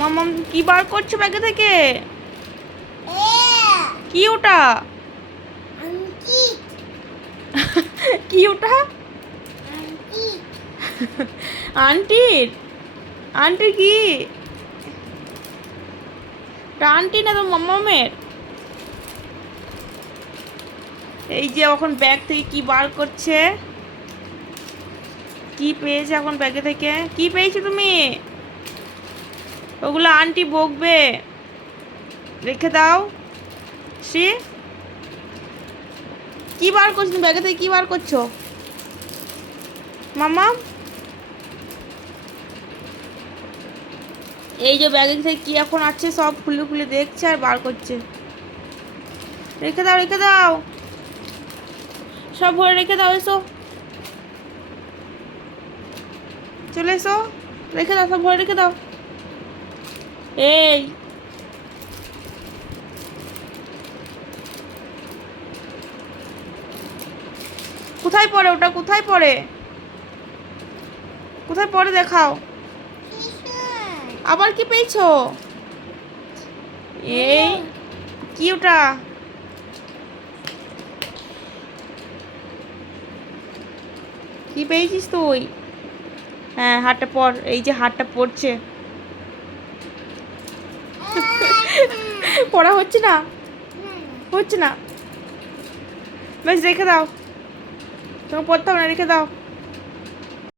মামাম কি বার করছো ব্যাগে থেকে? কি ওটা? কি ওটা? আন্টির? আন্টির কি? আন্টি না তো মামামের। এই যে এখন ব্যাগ থেকে কি বার করছে, কি পেয়েছে এখন ব্যাগে থেকে? কি পেয়েছো তুমি? ওগুলো আন্টি বকবে, রেখে দাও। সে কি বার করছো তুমি ব্যাগে থেকে? কি বার করছো মামা? এই যে ব্যাগে থেকে কি এখন আছে সব খুলে খুলে দেখছে আর বার করছে। রেখে দাও, রেখে দাও, সব ভরে রেখে দাও। এসো, চলে এসো, রেখে দাও, সব ভরে রেখে দাও। এই কোথায় পড়ে ওটা? কোথায় পড়ে? কোথায় পড়ে দেখাও। আবার কি পেয়েছো? এই কি ওটা? কি পেয়েছিস তুই? হ্যাঁ, হাতটা পর। এই যে হাতটা পড়ছে। পড়া হচ্ছে না, হচ্ছে না। বেশ রেখে দাও, তোমাকে পড়তে হবে না, রেখে দাও।